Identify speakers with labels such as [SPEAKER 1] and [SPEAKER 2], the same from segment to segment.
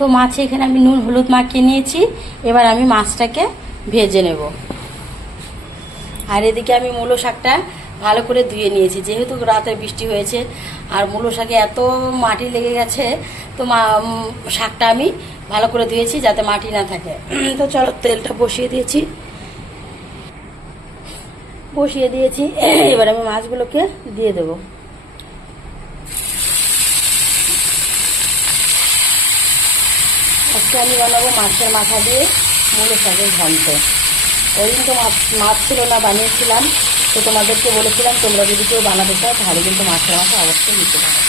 [SPEAKER 1] তো মাছে এখানে আমি নুন, হলুদ মাখিয়ে নিয়েছি। এবার আমি মাছটাকে ভেজে নেব। আর এদিকে আমি মূলো শাকটা ভালো করে ধুয়ে নিয়েছি। যেহেতু রাতে বৃষ্টি হয়েছে আর মূলো শাকে এত মাটি লেগে গেছে, তো শাকটা আমি ভালো করে ধুয়েছি যাতে মাটি না থাকে। তো চলো তেলটা বসিয়ে দিয়েছি। বসিয়ে দিয়েছি। এবার আমি মাছগুলোকে দিয়ে দেবো। আজকে আমি বানাবো, মাছের মাথা দিয়ে মূলো শাকের ঘন্ট। ওই দিন তো মাছ মাছ ছিল না, বানিয়েছিলাম। তো তোমাদেরকে বলেছিলাম, তোমরা যদি কেউ বানাতে চাও, তাহলে কিন্তু মাছের মাথা অবশ্যই দিতে পারো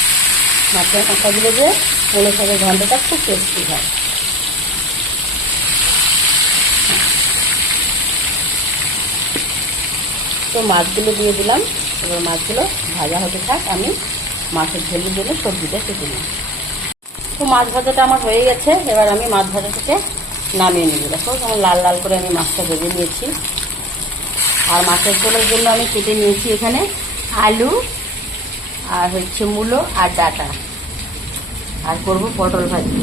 [SPEAKER 1] মাছের মাথা দিলে যে মূলো শাকের ঘন্টটা খুব টেস্টি হয়। তো মাছগুলো দিয়ে দিলাম। এবার মাছগুলো ভাজা হতে থাক, আমি মাছের ঝোলের জন্য সবজিটা কেটে নিই তো মাছ ভাজাটা আমার হয়ে গেছে। এবার আমি মাছ ভাজাটাকে নামিয়ে নেব। দেখো যেমন লাল লাল করে আমি মাছটা ভেজে নিয়েছি। আর মাছের ঝোলের জন্য আমি কেটে নিয়েছি এখানে আলু, আর হচ্ছে মূলো আর ডাটা। আর করব পটল ভাজি।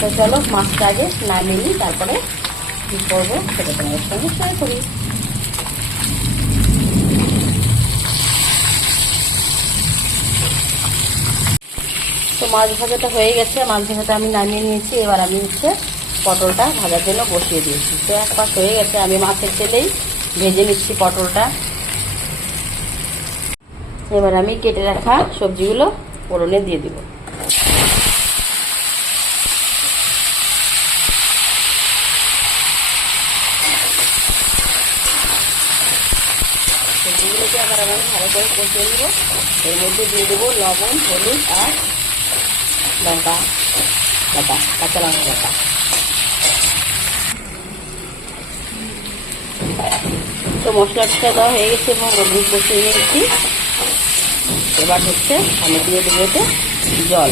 [SPEAKER 1] তো চলো, মাছটা আগে নামিয়ে নিই, তারপরে কী করব সেটা তোমাদের সঙ্গে শেয়ার করি। তো মাছ ভাজাটা হয়ে গেছে, মাছ ভাজাটা আমি নামিয়ে নিয়েছি। এবার আমি হচ্ছে পটলটা ভাজার জন্য বসিয়ে দিয়েছি। তো এক পাশ হয়ে গেছে, আমি মাছের তেলেই ভেজে নিচ্ছি পটলটা। এবার আমি কেটে রাখা সবজিগুলো পোড়নে দিয়ে দিব। আবার আমি ভালো করে কষিয়ে এর মধ্যে দিয়ে দেবো লবণ, হলুদ আর লঙ্কা বাটা কাঁচা লঙ্কা বাটা তো মশলাটা দেওয়া হয়ে গেছে এবং হলুদ বসিয়ে নিয়েছি এবার হচ্ছে আমি দিয়ে দেবো জল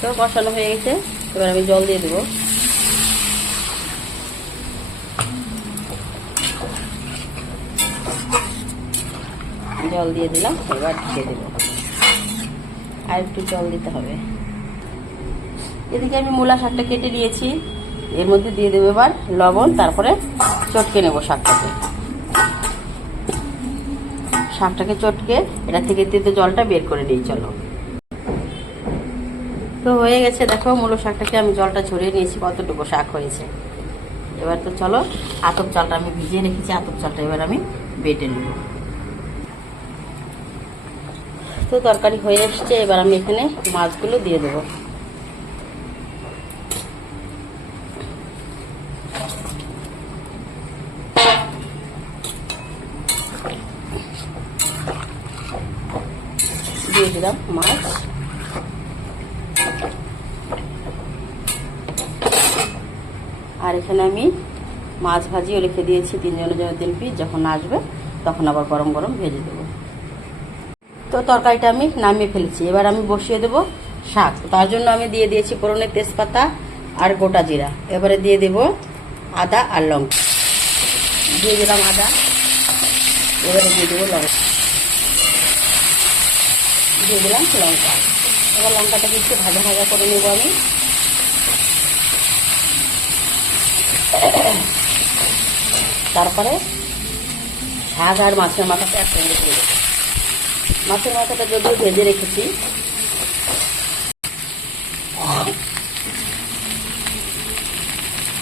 [SPEAKER 1] তো কষানো হয়ে গেছে এবার আমি জল দিয়ে দেবো জল দিয়ে দিলাম, এবার ঢেকে দেবো। আর একটু জল দিতে হবে। এদিকে আমি মূলা শাকটা কেটে নিয়েছি। এর মধ্যে দিয়ে দেবো এবার লবণ, তারপরে চটকে নেব শাকটাকে। শাকটাকে চটকে এটা থেকে তেতে জলটা বের করে নিই, চলো। তো হয়ে গেছে, দেখো, মূলো শাকটাকে আমি জলটা ঝরিয়ে নিয়েছি, কতটুকু শাক হয়েছে। এবার তো চলো, আতপ চালটা আমি ভিজিয়ে রেখেছি, আতপ চালটা এবার আমি বেটে নেব। তো তরকারি হয়ে এসছে, এবার আমি এখানে মাছগুলো দিয়ে দেবো। দিয়ে দিলাম মাছ। আর এখানে আমি মাছ ভাজিও রেখে দিয়েছি তিনজনের জন্য তিন পিস যখন আসবে, তখন আবার গরম গরম ভেজে দেবো। তো তরকারিটা আমি নামিয়ে ফেলেছি। এবার আমি বসিয়ে দেবো শাক। তার জন্য আমি দিয়ে দিয়েছি পোড়নের তেজপাতা আর গোটা জিরা। এবারে দিয়ে দেব আদা আর লঙ্কা। দিয়ে দিলাম আদা। এবারে দিয়ে দেবো লঙ্কা। দিয়ে দিলাম লঙ্কা। এবার লঙ্কাটাকে একটু ভাজা ভাজা করে নেব আমি। তারপরে শাক আর মাছের মাথাটা একসঙ্গে দিয়ে দেবো। মাছের মাথাটা যদিও ভেজে রেখেছি।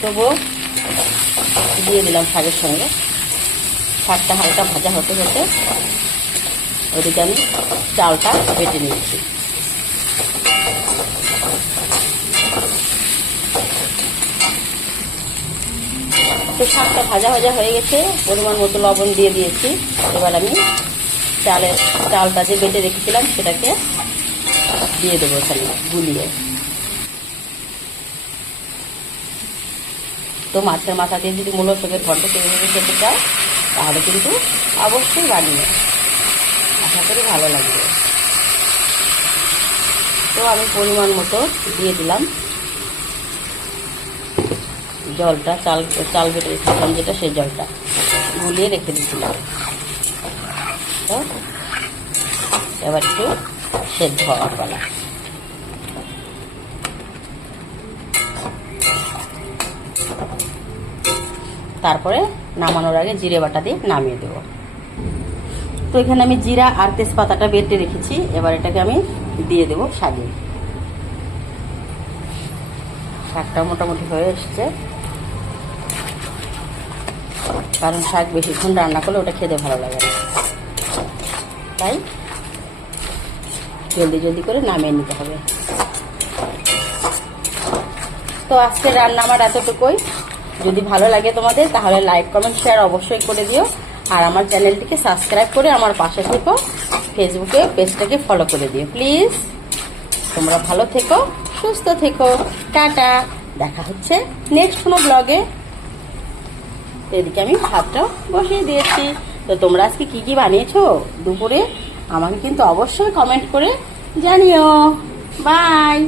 [SPEAKER 1] তবুও দিয়ে দিলাম শাকের সঙ্গে। শাকটা হালকা ভাজা হতে হতে ওদিকে আমি চালটা বেটে নিয়েছি তো শাকটা ভাজা ভাজা হয়ে গেছে, পরিমাণ মতো লবণ দিয়ে দিয়েছি। এবার আমি চালের চালটা যে বেটে রেখেছিলাম সেটাকে দিয়ে দেবো এখানে গুলিয়ে। তো মাছের মাথা দিয়ে যদি মূল শাকের ঘণ্টা তৈরি খেতে চাও, তাহলে কিন্তু অবশ্যই বানিয়ে আশা করি ভালো লাগবে। তো আমি পরিমাণ মতো দিয়ে দিলাম। জলটা চাল চাল বেটে রেখেছিলাম যেটা, সেই জলটা গুলিয়ে রেখে দিয়েছিলাম। এবার একটু সেদ্ধ হওয়ার পালা। তারপরে নামানোর আগে জিরে বাটা দিয়ে নামিয়ে দেব। তো এখানে আমি জিরা আর তেজপাতাটা বেটে রেখেছি। এবার এটাকে আমি দিয়ে দেব শাকে শাকটা মোটামুটি হয়ে এসছে। কারণ শাক বেশিক্ষণ রান্না করলে ওটা খেতে ভালো লাগে না। তাই জলদি জলদি করে নামিয়ে নিতে হবে। তো আজকে রান্না আমার এতটুকুই। যদি ভালো লাগে তোমাদের, তাহলে লাইক কমেন্ট শেয়ার অবশ্যই করে দিও। আর আমার চ্যানেলটিকে সাবস্ক্রাইব করে আমার পাশে থেকো। ফেসবুকে পেজটাকে ফলো করে দিও। প্লিজ তোমরা ভালো থেকো, সুস্থ থেকো। টাটা। দেখা হচ্ছে নেক্সট কোনো ব্লগে এদিকে আমি ভাতটাও বসিয়ে দিয়েছি। তো তোমরা আজকে কি কি বানিয়েছো দুপুরে? আমাকে কিন্তু অবশ্যই কমেন্ট করে জানিও। বাই